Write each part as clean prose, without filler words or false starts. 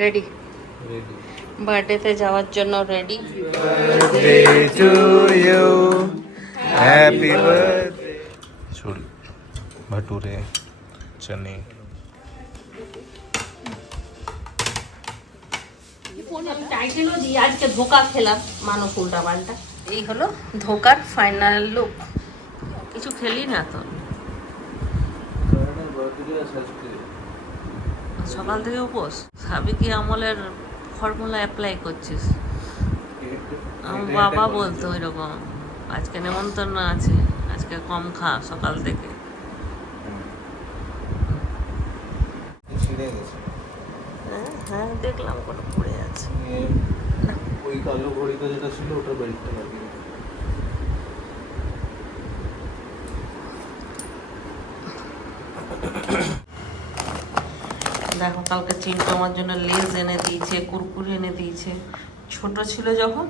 Ready বার্থডেতে যাওয়ার জন্য ready. birthday to you, happy birthday। छोड़ भटूरे चने টাইটেলও দিই আজকে ধোকা খেলাম মানুষ উল্টা পাল্টা। এই হলো ধোকার ফাইনাল লুক। কিছু খেলি না তো, সকাল থেকে উপোস। সাবেকি আমলের ফর্মুলা অ্যাপ্লাই করছিস। আমার বাবা বলতো ওই রকম, আজকে নেমন্তন্ন আছে, আজকে কম খা সকাল থেকে। হ্যাঁ হ্যাঁ দেখলাম কোনো পড়ে আছে। ওই কালো ঘড়িটা যেটা ছিল ওটা বেল্টটা লাগিয়ে দেখো কালকে চিন্টু আমার জন্য লেজ এনে দিয়েছে, কুরকুরে এনে দিয়েছে। ছোট ছিল যখন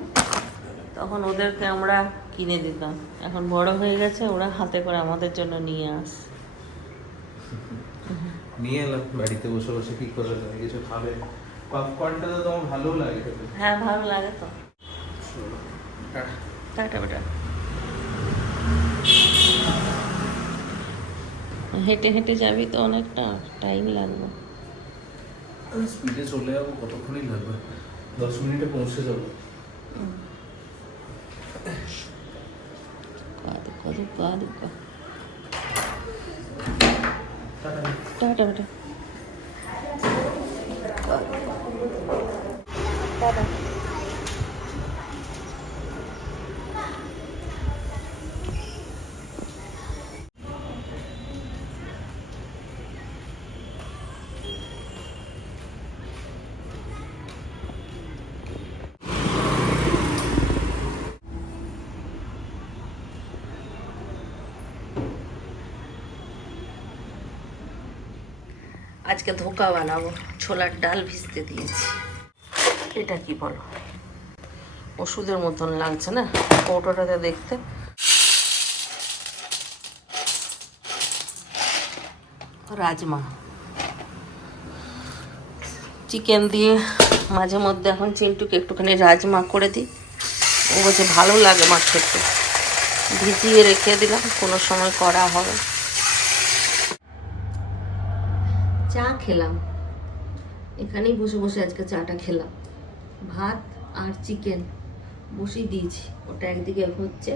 তখন ওদেরকে আমরা কিনে দিতাম, এখন বড় হয়ে গেছে ওরা হাতে করে আমাদের জন্য নিয়ে আসে। নিয়ে এলাম বাড়িতে বসে বসে কি করে যায় কিছু খাবে। পপকর্নটা তো তোমার ভালো লাগে খেতে। হ্যাঁ ভালো লাগে তো। টাটা বেটা। হেঁটে হেঁটে যাবি তো অনেকটা টাইম লাগবে। স্পিডে চলে যাবো, কতক্ষণই লাগবে? 10 মিনিটে পৌঁছে যাবো। টাটা বেটা। আজকে ধোকা বানাবো, ছোলার ডাল ভিজতে দিয়েছি। এটা কি বলো, ওষুধের মতন লাগছে না কৌটোটাতে দেখতে। রাজমা চিকেন দিয়ে মাঝে মধ্যে এখন চিন্টুকে একটুখানি রাজমা করে দিই। ও বলছে ভালো লাগে মা খেতে, ভিজিয়ে রেখে দিলাম, কোনো সময় করা হবে। চা খেলাম, এখানেই বসে বসে আজকে চাটা খেলাম। ভাত আর চিকেন বসিয়ে দিয়েছি, ওটা একদিকে হচ্ছে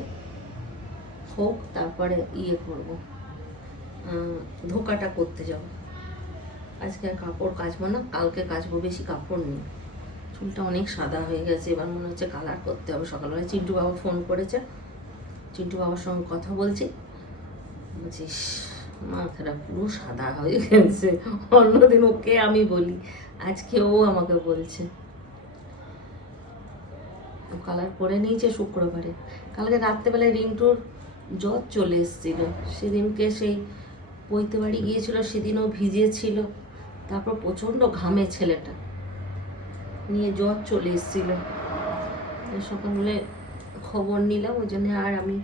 হোক, তারপরে করবো, ধোকাটা করতে যাব। আজকে আর কাপড় কাচবো না, কালকে কাচবো, বেশি কাপড় নেই। চুলটা অনেক সাদা হয়ে গেছে, এবার মনে হচ্ছে কালার করতে হবে। সকালবেলায় চিন্টু বাবা ফোন করেছে, চিন্টু বাবার সঙ্গে কথা বলছি, বলছিস মাথাটা পুরো সাদা হয়ে গেছে। অন্যদিন ওকে আমি বলি, আজকে ও আমাকে বলছে। কালার করে নিয়েছে শুক্রবারে। কালকে রাত্রেবেলায় রিন্টুর জ্বর চলে এসেছিল, সেদিনকে সেই পৈতে বাড়ি গিয়েছিল, সেদিনও ভিজেছিল। তারপর প্রচণ্ড ঘামে ছেলেটা, নিয়ে জ্বর চলে এসেছিল। সকালে খবর নিলাম, ওই জন্য আর আমি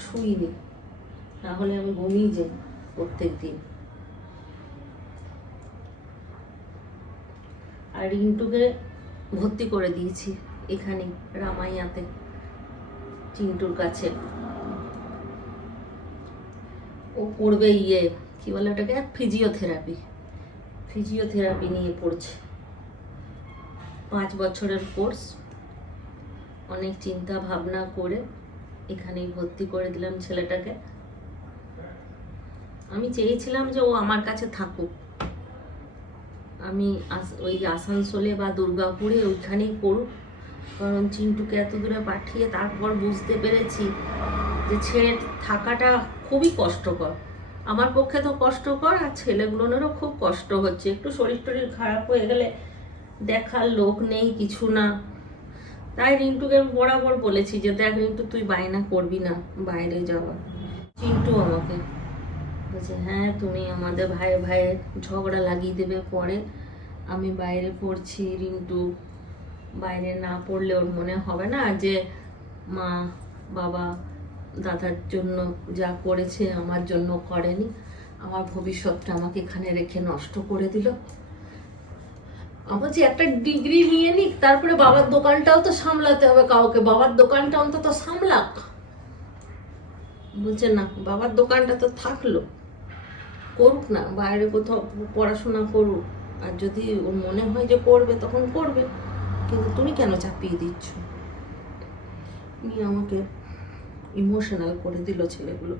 শুইনি, তাহলে আমি ঘুমিয়ে যাই প্রত্যেক দিন। আর রিন্টুকে ভর্তি করে দিয়েছি এখানে রামাইয়াতে, চিন্টুর কাছে। ও করবে কি বলে ওটাকে, ফিজিওথেরাপি নিয়ে পড়ছে। 5 বছরের কোর্স। অনেক চিন্তা ভাবনা করে এখানেই ভর্তি করে দিলাম ছেলেটাকে। আমি চেয়েছিলাম যে ও আমার কাছে থাকুক, আমি ওই আসানসোলে বা দুর্গাপুরে ওইখানেই করুক, কারণ চিন্টুকে এত দূরে পাঠিয়ে তারপর বুঝতে পেরেছি যে ছেড়ে থাকাটা খুবই কষ্টকর। আমার পক্ষে তো কষ্টকর, আর ছেলেগুলোনেরও খুব কষ্ট হচ্ছে। একটু শরীর টরীর খারাপ হয়ে গেলে দেখার লোক নেই, কিছু না। তাই রিন্টুকে বরাবর বলেছি যে দেখ রিন্টু, তুই বায়না করবি না বাইরে যাওয়া। চিন্টু আমাকে বলছে, হ্যাঁ তুমি আমাদের ভাই ভাইয়ের ঝগড়া লাগিয়ে দেবে পরে, আমি বাইরে পড়ছি। রিন্টু বাইরে না পড়লে ওর মনে হবে না যে মা বাবা দাদার জন্য যা করেছে আমার জন্য করেনি, আমার ভবিষ্যৎটা আমাকে এখানে রেখে নষ্ট করে দিল। আবার যে একটা ডিগ্রি নিয়ে নিক, তারপরে বাবার দোকানটাও তো সামলাতে হবে কাউকে, বাবার দোকানটা অন্তত সামলাক। বলছে না, বাবার দোকানটা তো থাকলো, করুক না, বাইরে কোথাও পড়াশোনা করুক, আর যদি ওর মনে হয় যে করবে তখন করবে, কিন্তু তুমি কেন চাপিয়ে দিচ্ছ? নিয়ে আমাকে ইমোশনাল করে দিল ছেলেগুলো।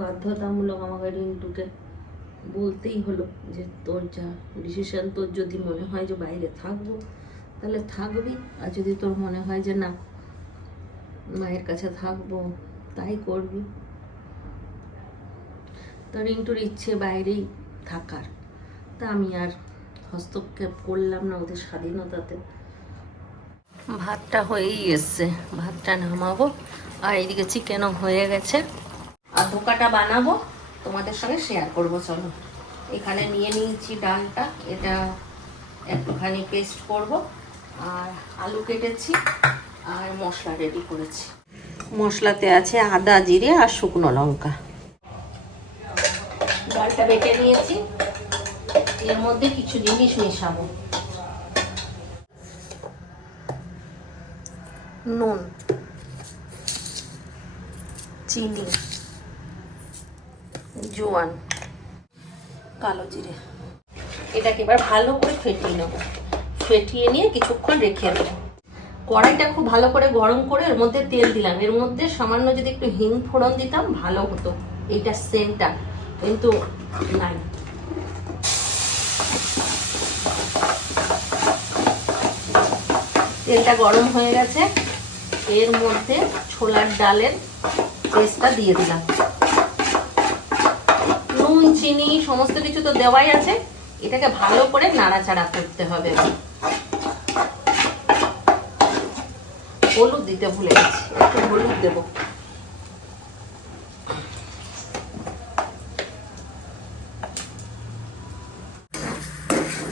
বাধ্যতামূলক আমাকে রিন্টুকে বলতেই হলো যে তোর যা ডিসিশন, তোর যদি মনে হয় যে বাইরে থাকবো তাহলে থাকবি, আর যদি তোর মনে হয় যে না মায়ের কাছে থাকবো তাই করবি। তা রিন্টুর ইচ্ছে বাইরেই থাকার, তা আমি আর হস্তক্ষেপ করলাম না ওদের স্বাধীনতাতে। ভাতটা হয়েই এসছে, ভাতটা নামাবো, আর এইদিকে চিকেনও হয়ে গেছে, আর ধোকাটা বানাবো তোমাদের সঙ্গে শেয়ার করবো। চলো, এখানে নিয়ে নিয়েছি ডালটা, এটা একটুখানি পেস্ট করব, আর আলু কেটেছি, আর মশলা রেডি করেছি। মশলাতে আছে আদা, জিরে আর শুকনো লঙ্কা। ডালটা বেটে নিয়েছি, এর মধ্যে কিছু জিনিস মেশাবো। নুন, চিনি, জোয়ান, কালো জিরে। এটাকে এবার ভালো করে ফেটিয়ে নেবো, ফেটিয়ে নিয়ে কিছুক্ষণ রেখে দেবো। কড়াইটা খুব ভালো করে গরম করে এর মধ্যে তেল দিলাম, এর মধ্যে সামান্য যদি একটু হিং ফোড়ন দিতাম ভালো হতো, এইটা সেন্টটা কিন্তু নাই। তেলটা গরম হয়ে গেছে, এর মধ্যে ছোলার ডালের পেস্টটা দিয়ে দিলাম। নুন, চিনি সমস্ত কিছু তো দেওয়াই আছে, এটাকে ভালো করে নাড়াচাড়া করতে হবে। হলুদ দিতে ভুলে গেছি, একটু হলুদ দেব।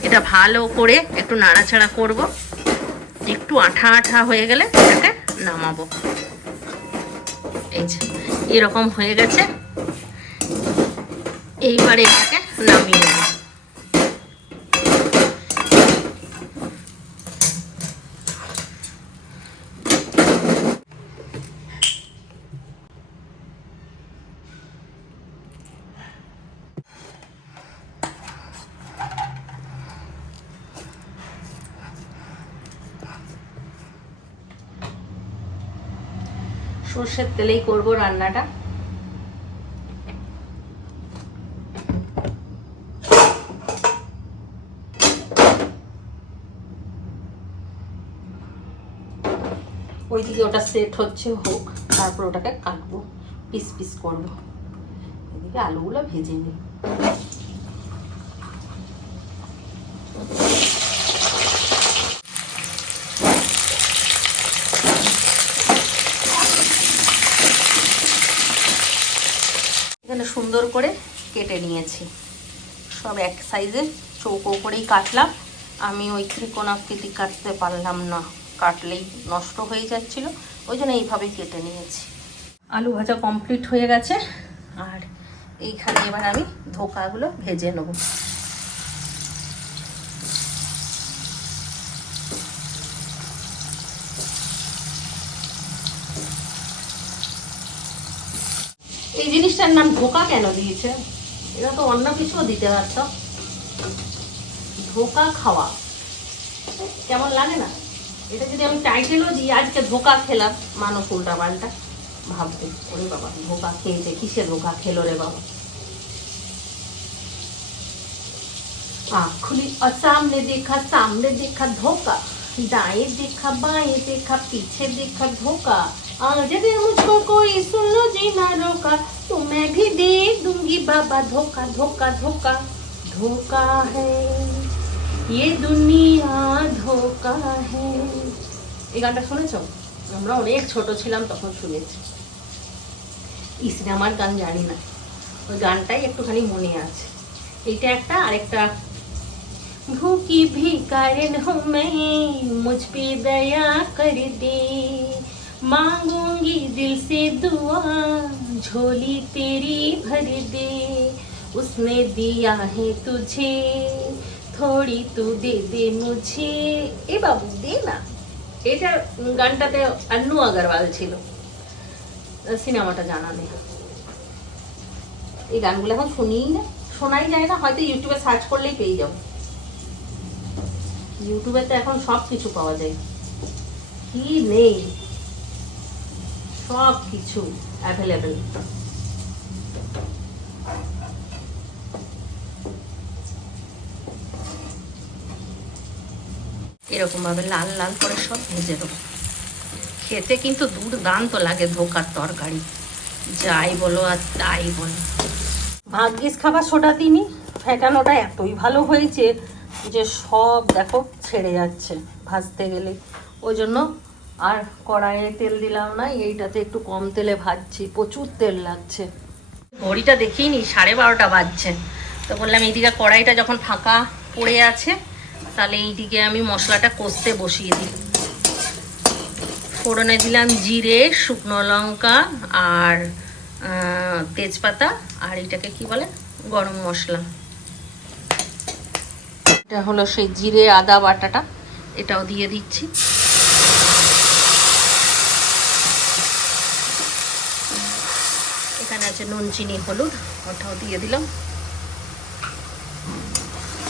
এটা ভালো করে একটু নাড়াচাড়া করব, একটু আঠা আঠা হয়ে গেলে এটাকে নামাবো। এই যে এরকম হয়ে গেছে, এইবারে এটাকে নামিয়ে নেব। সর্ষের তেলেই করব রান্নাটা। ওইদিকে ওটা সেট হচ্ছে, হোক, তারপর ওটাকে কাটবো, পিস পিস করবো। এদিকে আলুগুলো ভেজে নিই। এখানে সুন্দর করে কেটে নিয়েছি, সব এক সাইজে চৌকো করেই কাটলাম। আমি ওই ত্রিকোণাকৃতি কাটতে পারলাম না, কাটলেই নষ্ট হয়ে যাচ্ছিল, ওই জন্য এইভাবেই কেটে নিয়েছি। আলু ভাজা কমপ্লিট হয়ে গেছে, আর এইখানে এবার আমি ধোকাগুলো ভেজে নেব। এই জিনিসটার নাম ধোকা কেন দিয়েছে? এটা তো অন্য কিছুও দিতে পারত। ধোকা খাওয়া কেমন লাগে না? এটা যদি আমি টাইটেলও দিই আজকে ধোকা খেলাম, মানুষ উল্টা পাল্টা ভাববে, ওরে বাবা ধোকা খেয়েছে, কিসে ধোকা খেলো রে বাবা। आँख खुली और सामने देखा धोखा, दाएं देखा बाएं देखा पीछे देखा धोखा, आज भी मुझको कोई सुन लो जी ना रोका, तो मैं भी दे दूंगी बाबा धोखा धोखा धोखा। धोखा है ये दुनिया, धोखा है। এই গানটা শুনেছো? আমরা অনেক ছোট ছিলাম তখন শুনেছি। এই সিনেমার গান জানি না, ওই গানটাই একটুখানি মনে আছে। এইটা একটা, আরেকটা भूखी भिखारिन हूँ मैं, मुझ पे दया कर दे, मांगूंगी दिल से दुआ, झोली तेरी भर दे, उसने दिया है तुझे थोड़ी तू दे दे मुझे এ বাবু দে না। এটা গানটাতে আন্নু আগরওয়াল ছিল, সিনেমাটা জানা নেই। এই গানগুলো এখন শুনিই না, শোনাই যায় না, হয়তো ইউটিউবে সার্চ করলেই পেয়ে যাবো। ইউটিউবে তো এখন সব কিছু পাওয়া যায়, কি নেই, সব কিছু অ্যাভেলেবেল। এরকম ভাবে লাল লাল করে সব ভেজে দেবো। খেতে কিন্তু দুর্দান্ত লাগে ধোকার তরকারি, যাই বলো আর তাই বলো। ভাগ্যিস খাবার সোডা দিইনি, ফেটানোটা এতই ভালো হয়েছে যে সব দেখো ছেড়ে যাচ্ছে ভাজতে গেলে। ওই জন্য আর কড়াইয়ে তেল দিলাম না, এইটাতে একটু কম তেলে ভাজছি, প্রচুর তেল লাগছে। ঘড়িটা দেখিনি, 12:30 বাজছে। তো বললাম এইদিকে কড়াইটা যখন ফাঁকা পড়ে আছে তাহলে এইদিকে আমি মশলাটা কষতে বসিয়ে দিই। ফোড়নে দিলাম জিরে, শুকনো লঙ্কা আর তেজপাতা, আর এটাকে কি বলে গরম মশলা। এটা হলো সেই জিরে আদা বাটাটা, এটাও দিয়ে দিচ্ছি। এখানে আছে নুন চিনি হলুদ, ওটাও দিয়ে দিলাম।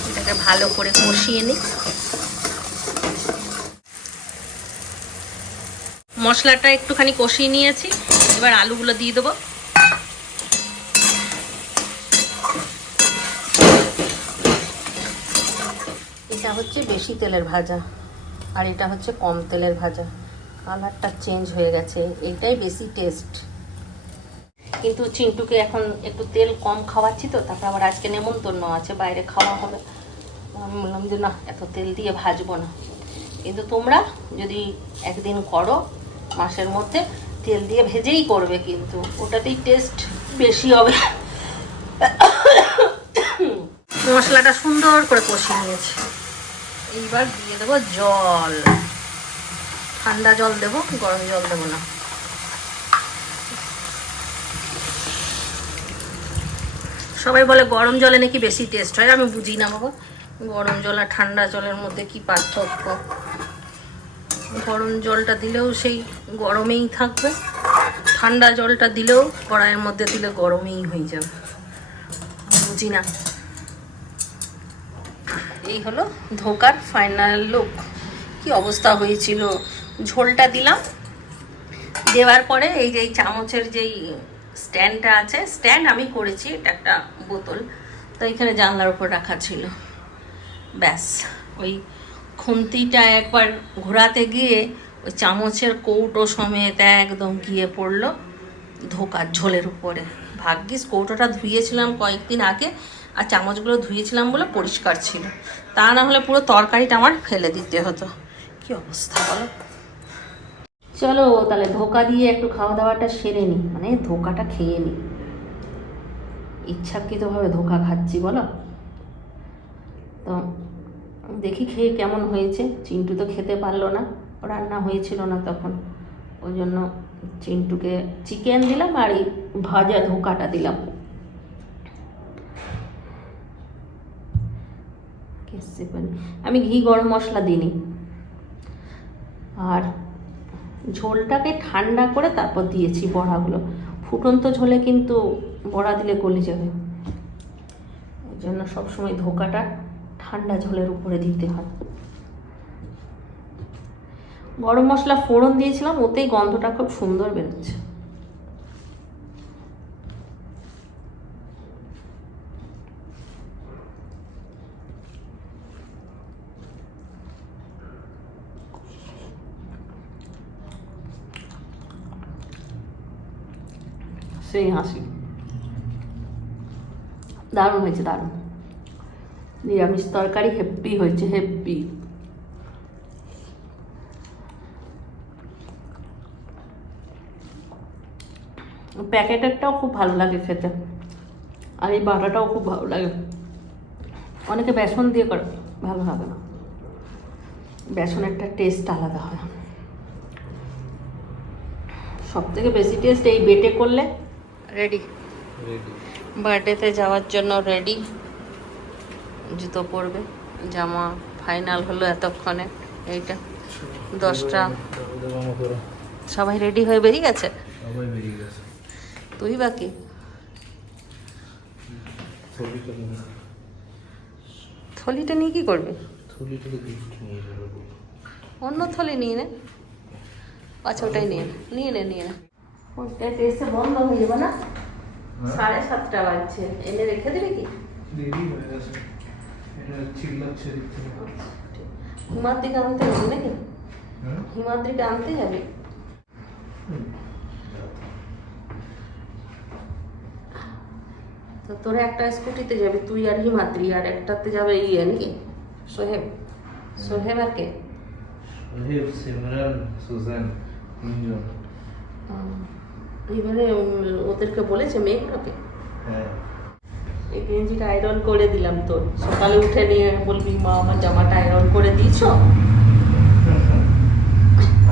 এটাকে ভালো করে কষিয়ে নিই। মশলাটা একটুখানি কষিয়ে নিয়েছি, এবার আলুগুলো দিয়ে দেবো। এটা হচ্ছে বেশি তেলের ভাজা আর এটা হচ্ছে কম তেলের ভাজা, কালারটা চেঞ্জ হয়ে গেছে, এটাই বেশি টেস্ট। কিন্তু চিন্টুকে এখন একটু তেল কম খাওয়াচ্ছি তো, তারপর আবার আজকে নেমন্তন্ন আছে, বাইরে খাওয়া হবে। আমি বললাম যে না, এত তেল দিয়ে ভাজবো না। কিন্তু তোমরা যদি একদিন করো মাসের মধ্যে, তেল দিয়ে ভেজেই করবে, কিন্তু ওটাতেই টেস্ট বেশি হবে। মশলাটা সুন্দর করে কষিয়ে নিয়েছি, এইবার দিয়ে দেবো জল। ঠান্ডা জল দেবো, গরম জল দেবো না। সবাই বলে গরম জলে নাকি বেশি টেস্ট হয়, আমি বুঝি না বাবা, গরম জল আর ঠান্ডা জলের মধ্যে কি পার্থক্য। গরম জলটা দিলেও সেই গরমেই থাকবে, ঠান্ডা জলটা দিলেও কড়াইয়ের মধ্যে দিলে গরমেই হয়ে যাবে, বুঝি না। এই হলো ধোকার ফাইনাল লুক। কি অবস্থা হয়েছিল। ঝোলটা দিলাম, দেওয়ার পরে এই যে চামচের যেই স্ট্যান্ডটা আছে, স্ট্যান্ড আমি করেছি, এটা একটা বোতল, তো এখানে জানলার উপর রাখা ছিল। ব্যাস ওই খুন্তিটা একবার ঘোরাতে গিয়ে ওই চামচের কৌটো সমেত একদম গিয়ে পড়লো ধোকার ঝোলের উপরে। ভাগ্যিস কৌটোটা ধুয়েছিলাম কয়েকদিন আগে, আর চামচগুলো ধুয়েছিলাম বলে পরিষ্কার ছিল, তা না হলে পুরো তরকারিটা আমার ফেলে দিতে হতো। কি অবস্থা বলো। চলো তাহলে ধোকা দিয়ে একটু খাওয়া দাওয়াটা সেরে নিই, মানে ধোকাটা খেয়ে নিই। ইচ্ছাকৃতভাবে ধোকা খাচ্ছি বলো তো। দেখি খেয়ে কেমন হয়েছে। চিন্টু তো খেতে পারলো না, রান্না হয়েছিল না তখন, ওই জন্য চিন্টুকে চিকেন দিলাম আর এই ভাজা ধোকাটা দিলাম। আমি ঘি গরম মশলা দিইনি, আর ঝোলটাকে ঠান্ডা করে তারপর দিয়েছি বড়াগুলো। ফুটন্ত ঝোলে কিন্তু বড়া দিলে গলে যাবে, ওই জন্য সবসময় ধোকাটা ঠান্ডা ঝোলের উপরে দিতে হয়। গরম মশলা ফোড়ন দিয়েছিলাম, ওতেই গন্ধটা খুব সুন্দর বেরোচ্ছে। সেই হাসি, দারুণ হয়েছে, দারুণ। নিরামিষ তরকারি হেব্বি হয়েছে, হেব্বি। প্যাকেটেরটাও খুব ভালো লাগে খেতে, আর এই বাটাটাও খুব ভালো লাগে। অনেকে বেসন দিয়ে করে, ভালো হবে না, বেসনেরটা টেস্ট আলাদা হয়। সব থেকে বেশি টেস্ট এই বেটে করলে। রেডি। বার্থডেতে যাওয়ার জন্য রেডি, জুতো পরবে, জামা ফাইনাল হলো এতক্ষণে। এইটা 10টা, সবাই রেডি হয়ে বেরিয়ে গেছে, সবাই বেরিয়ে গেছে। তুই বাকি। থলিটা নিয়ে কি করবি? থলিটা গিফট নিয়ে যাবো। অন্য থলি নিয়ে নে। আচ্ছা ওটাই নিয়ে নে। ওইটা এসে বন্ধ হয়ে যাবে না? 7:30 বাজছে, এনে রেখে দিবি কি? দেরি হয়ে গেছে, এটা চিল্লাচ্ছে দিক থেকে। হিমাদ্রিকে আনতে যাবি নাকি? হিমাদ্রিকে আনতে যাবি? তো তোরা একটা স্কুটিতে যাবি তুই আর হিমাদ্রি, আর একটাতে যাবে ইয়ে নাকি সোহেব আর কে? সোহেব, সিমরান, সুজান, তিনজন। এবারে ওদেরকে বলেছে মেয়েগুলোকে? হ্যাঁ। এই গেঞ্জিটা আয়রন করে দিলাম, তোর সকালে উঠে নিয়ে বলবি মা আমার জামাটা আয়রন করে দিয়েছো।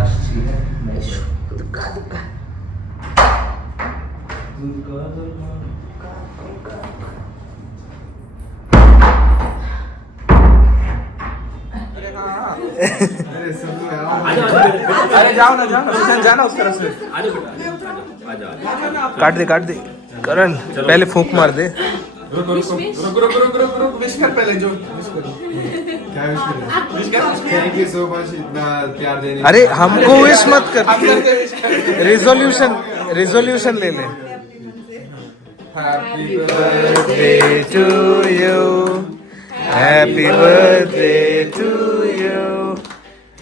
আসছি। হ্যাঁ, দুগ্গা দুর্গা দুর্গা। अरे जाओ ना सुशांत, जाना उस तरफ से। काट दे करण, पहले फूंक मार दे। रुक विश कर पहले, जो विश कर। क्या विश कर? थैंक यू सो मच इतना प्यार देने। अरे हमको विश मत कर, रिजोल्यूशन ले ले। Happy birthday to you, happy birthday to you,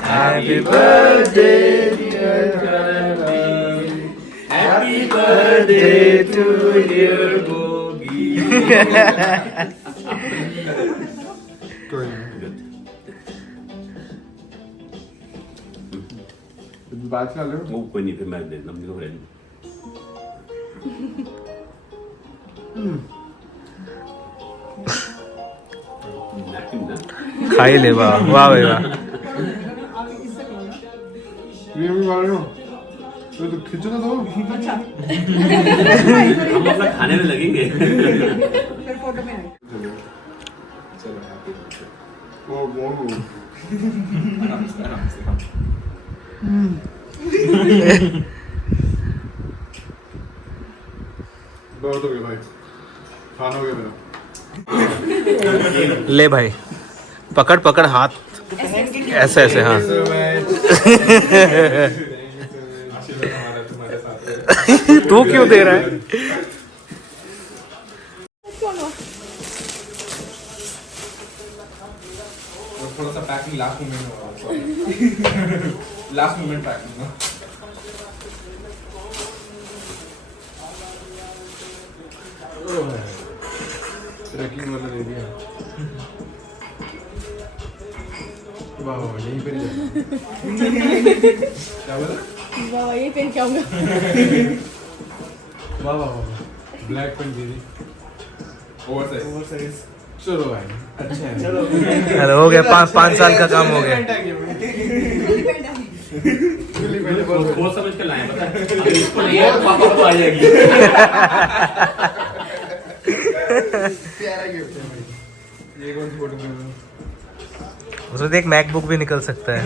happy birthday happy birthday to you. कोई नहीं, बात कर लो। वो कोई नहीं, फिर मैं दे दूँ हो रही। खाई ले, वाह वाह भाई वाह। ये भी मार लो, तो खींचो ना दो। हम अपना खाने में लगेंगे। चलो हैप्पी बर्थडे। वो आराम से बहुत हो गया भाई, खाना हो गया मेरा। ले भाई, पकड़ हाथ ऐसे ऐसे, हाँ। तू क्यों दे रहा है? थोड़ा सा पैकिंग लास्ट मोमेंट में हुआ, लास्ट मोमेंट पैकिंग ना। ट्रैकिंग वाला ले लिया। वाह यहीं पर ही क्या बोला? वाह ये पेन क्या होगा? वाह ब्लैक पेन दीदी, ओवरसाइज। चलो भाई, अच्छा है। चलो अरे हो गया, 5 साल का काम हो गया। वो समझ कर लाए, पता है? अगर इसको नहीं है तो पापा को आ जाएगी। प्यारा गिफ्ट है भाई। ये कौन सी फोटो में? उसमें देख, मैकबुक भी निकल सकता है।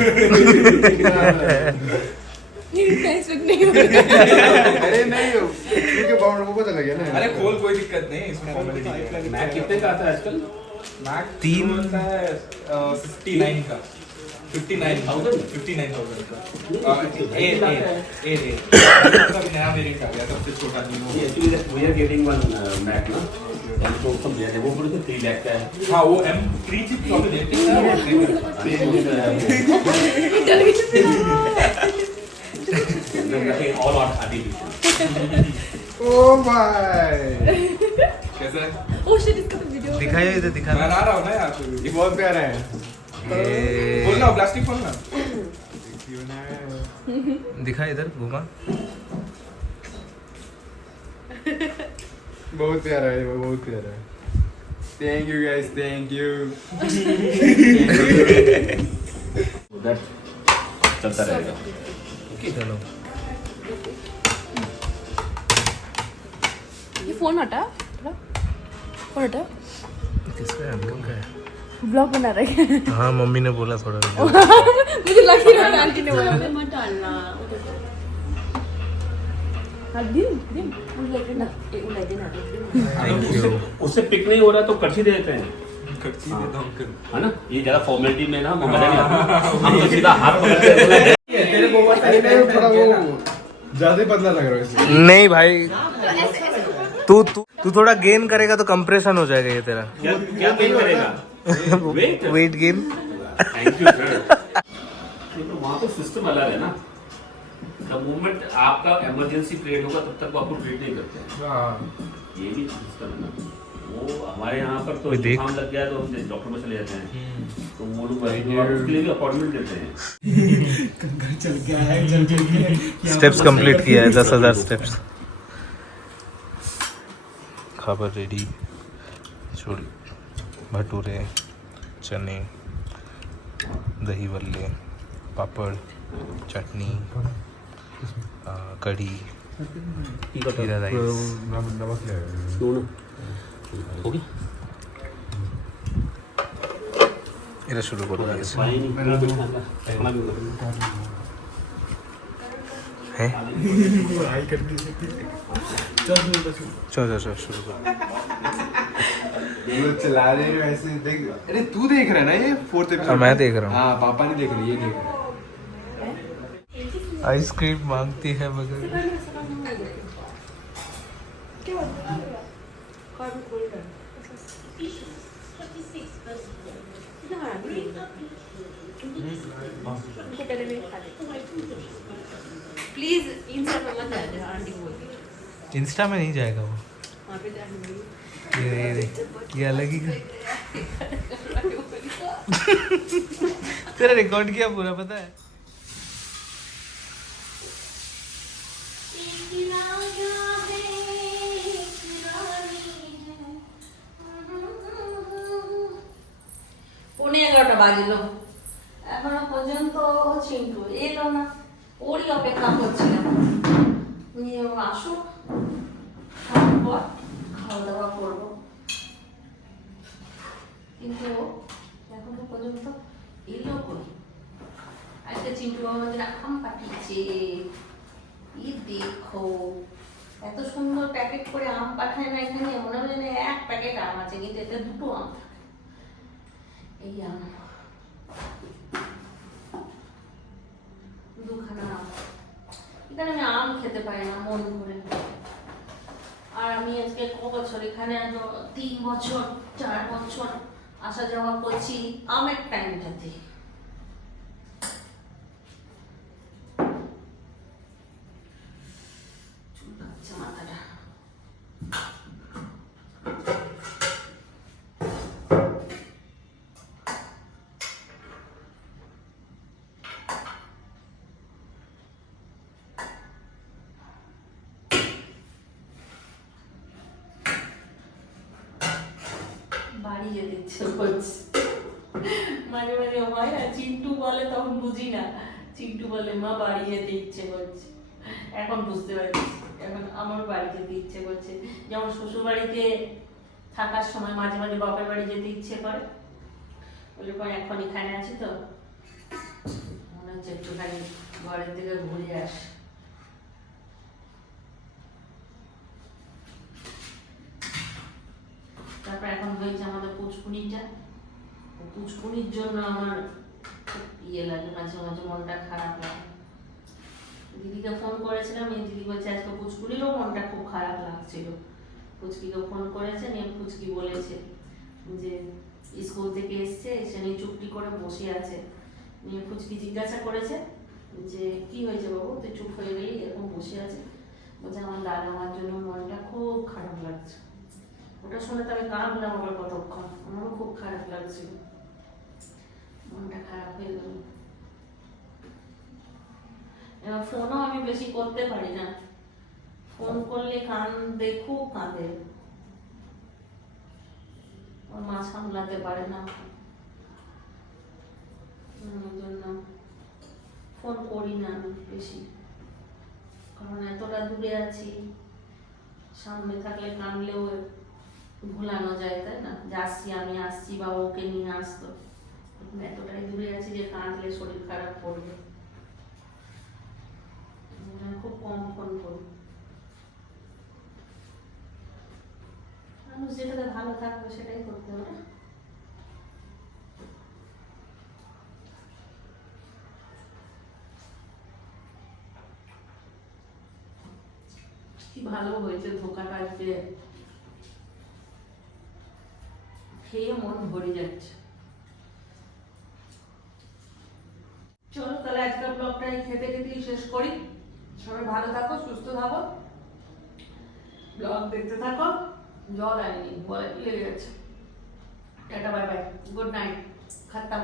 अरे नहीं हो, क्योंकि बाउंड को पता लग गया ना। अरे खोल, कोई दिक्कत नहीं, इसमें मैक कितने का आता है आजकल? मैक 3 होता है 59 का, 59,000 का। ए नया वेरिएंट आ गया, सबसे छोटा new. Actually we are getting one Mac ना, एंड तो सब दे वो पूरे 3 लाख का है। हाँ वो M3 चिप तो अभी देते हैं ऑल आर्टिफिशियल। ओ भाई कैसा है? Oh shit, इसका तो वीडियो दिखाइए, इधर मैं दिखा। आ रहा हूँ ना यार, ये बहुत प्यारा है। बोल ना प्लास्टिक फोन ना। दिखा, इधर घुमा। बहुत प्यारा है, वो बहुत प्यारा है। Thank you guys, thank you. That चलता रहेगा। चलो, ये फोन हटा और हटा किसका है? अंकल का है। ब्लॉग बना रहे हैं हाँ मम्मी ने बोला थोड़ा मुझे लगी ना आंटी ने बोला मत डालना हाँ दिन दिन ना उलाई देना थैंक यू उससे पिक नहीं हो रहा तो कच्ची दे देते हैं, कच्ची दे दो अंकल। है ना? ये ज्यादा फॉर्मेलिटी में ना मजा नहीं आता, हम तो सीधा हाथ पकड़ते हैं। तेरे को अरे नहीं, थोड़ा वो ज्यादा ही पतला लग रहा है इसलिए। नहीं भाई तू थोड़ा गेन करेगा तो कंप्रेशन हो जाएगा ये तेरा क्या क्या गेन करेगा? Weight weight gain thank you sir. तो वहाँ पे सिस्टम अलग है ना, द मोमेंट आपका इमरजेंसी क्रिएट होगा तब तक वो आपको ट्रीट नहीं करते हैं, हाँ ये भी सिस्टम है ना। वो हमारे यहाँ पर तो कोई देख- जुकाम लग गया तो हम डॉक्टर में चले जाते हैं, तो वो लोग उसके लिए भी अपॉइंटमेंट देते हैं। स्टेप्स कंप्लीट किया है 10,000 स्टेप्स खाबर रेडी छोले भटूरे चने दही बल्ले पापड़ चटनी कढ़ी जीरा राइस नमक ले आया। हो गया? এটা শুরু করবো पानी कुछ खाना भी होगा। হ্যাঁ आई कर दी। চল শুরু কর वो चला रहे हैं ऐसे देख। अरे तू देख रहा है ना ये 4th एपिसोड? हाँ, मैं देख रहा हूँ। हाँ पापा नहीं देख रहे, ये देख रहे हैं। आइसक्रीम मांगती है मगर प्लीज इंस्टा पे मत डालना आंटी बोलती इंस्टा में नहीं जाएगा वो वहाँ पे डालूंगी ये अलग ही तेरा रिकॉर्ड किया पूरा पता है পৌনে 11টা বাজলো এখনো পর্যন্ত চিন্টু এলো না, ওরই অপেক্ষা করছিলাম নিয়ে ও আসুক, তারপর খাওয়া দাওয়া করবো, কিন্তু এখনো পর্যন্ত এলো কই। আজকে চিন্টু বাবা আমাদের আম পাঠিয়েছে, ই দেখো এত সুন্দর প্যাকেট করে আম পাঠায় না এখানে, মনে হয় না এক প্যাকেট আম আছে কিন্তু এটা দুটো আম। এই আম দুখানা আম, এখানে আমি আম খেতে পারি না মন ভরে। আর আমি আজকে ক বছর এখানে 3 বছর 4 বছর আসা যাওয়া করছি আমের টাইমটাতে। চুলকাচ্ছে মাথাটা। বাড়ি যেতে ইচ্ছে করছে, মাঝে মাঝে হয় না, চিন্টু বলে তখন বুঝি না, চিন্টু বলে মা বাড়ি যেতে ইচ্ছে করছে, এখন বুঝতে পারছি এখন আমার বাড়ি যেতে ইচ্ছে করছে। যেমন শ্বশুর বাড়িতে থাকার সময় মাঝে মাঝে বাপের বাড়ি যেতে ইচ্ছে করে, বলে এখন এখানে আছি তো মনে হচ্ছে একটুখানি ঘরের দিকে ঘুরে আস। তারপর এখন হয়েছে আমাদের পুচকুনিটা, পুচকুনির জন্য আমার ইয়ে লাগে, মাঝে মাঝে মনটা খারাপ লাগে। দিদিকে ফোন করেছিলাম, এই দিদি বলছে আজকে পুচকুনিরও মনটা খুব খারাপ লাগছিল। পুচকিকে ফোন করেছে, নিয়ে পুচকি বলেছে যে স্কুল থেকে এসছে, এসে নিয়ে চুপটি করে বসে আছে। নিয়ে পুচকি জিজ্ঞাসা করেছে যে কি হয়েছে বাবু, তুই চুপ হয়ে গেলি, এরকম বসে আছে। বলছে আমার দাদা আমার জন্য মনটা খুব খারাপ লাগছে। ওটা শুনে তো আমি কাঁদলাম আবার কতক্ষণ, আমারও খুব খারাপ লাগছিল, মনটা খারাপ হয়ে গেল। এবার ফোনও আমি বেশি করতে পারি না, ফোন করলে কাঁদে, খুব কাঁদে, ওর মা সামলাতে পারে না, ওই জন্য ফোন করি না আমি বেশি, কারণ এতটা দূরে আছি, সামনে থাকলে কাঁদলেও ভুলানো যায়, তাই না? যে আসছি, আমি আসছি, বা ওকে নিয়ে আসতো। এতটাই দূরে আছি যে কাঁদলে শরীর খারাপ করবে, খুব কম ফোন করি। মানুষ যেটাতে ভালো থাকবে সেটাই করতে হবে। কি ভালো হয়েছে ধোকাটা, আজকে খেয়ে মন ভরে যাচ্ছে। চলো তাহলে আজকের ব্লগটা এই খেতে খেতেই শেষ করি। সবাই ভালো থাকো, সুস্থ থাকো, ব্লগ দেখতে থাকো। জল আনিনি, বলে লেগে গেছে। Tata, bye bye, good night, খাতাম।